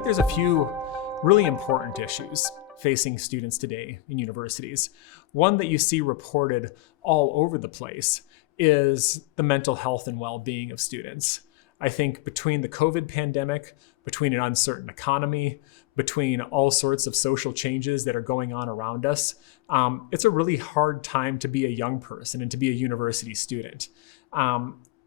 think there's a few really important issues facing students today in universities. One that you see reported all over the place is the mental health and well-being of students. I think between the COVID pandemic, between an uncertain economy, between all sorts of social changes that are going on around us, it's a really hard time to be a young person and to be a university student.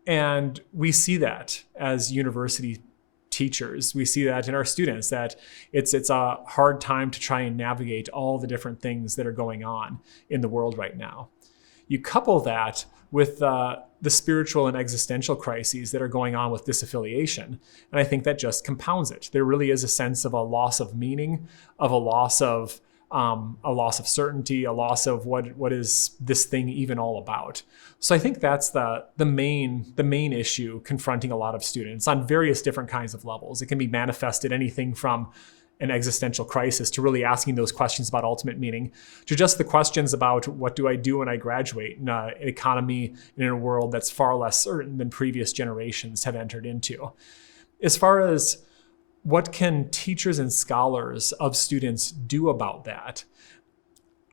And we see that as university teachers. We see that in our students, that it's a hard time to try and navigate all the different things that are going on in the world right now. You couple that with the spiritual and existential crises that are going on with disaffiliation, and I think that just compounds it. There really is a sense of a loss of meaning, of a loss of certainty, a loss of what is this thing even all about. So I think that's the main issue confronting a lot of students on various different kinds of levels. It can be manifested anything from an existential crisis to really asking those questions about ultimate meaning, to just the questions about what do I do when I graduate in an economy and in a world that's far less certain than previous generations have entered into. As far as what can teachers and scholars of students do about that?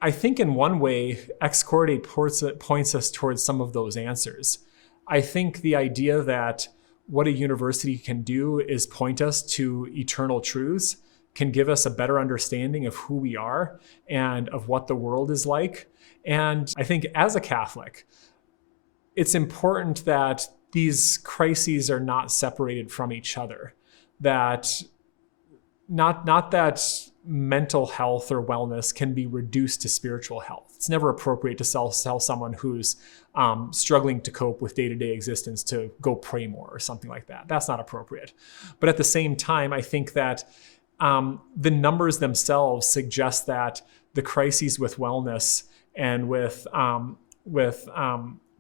I think in one way, Ex Corde points us towards some of those answers. I think the idea that what a university can do is point us to eternal truths, can give us a better understanding of who we are and of what the world is like. And I think as a Catholic, it's important that these crises are not separated from each other. That not that mental health or wellness can be reduced to spiritual health. It's never appropriate to tell someone who's struggling to cope with day-to-day existence to go pray more or something like that. That's not appropriate. But at the same time, I think that the numbers themselves suggest that the crises with wellness and with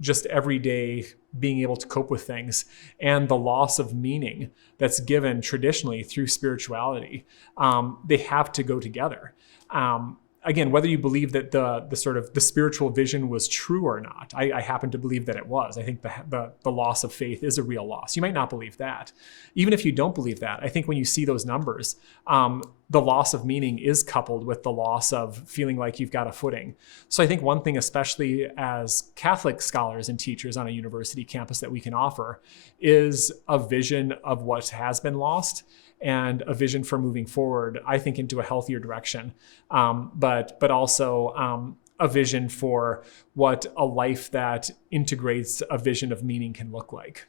just everyday being able to cope with things and the loss of meaning that's given traditionally through spirituality, they have to go together. Again, whether you believe that the spiritual vision was true or not, I happen to believe that it was. I think the loss of faith is a real loss. You might not believe that. Even if you don't believe that, I think when you see those numbers, the loss of meaning is coupled with the loss of feeling like you've got a footing. So I think one thing, especially as Catholic scholars and teachers on a university campus, that we can offer is a vision of what has been lost and a vision for moving forward, I think, into a healthier direction, but also a vision for what a life that integrates a vision of meaning can look like.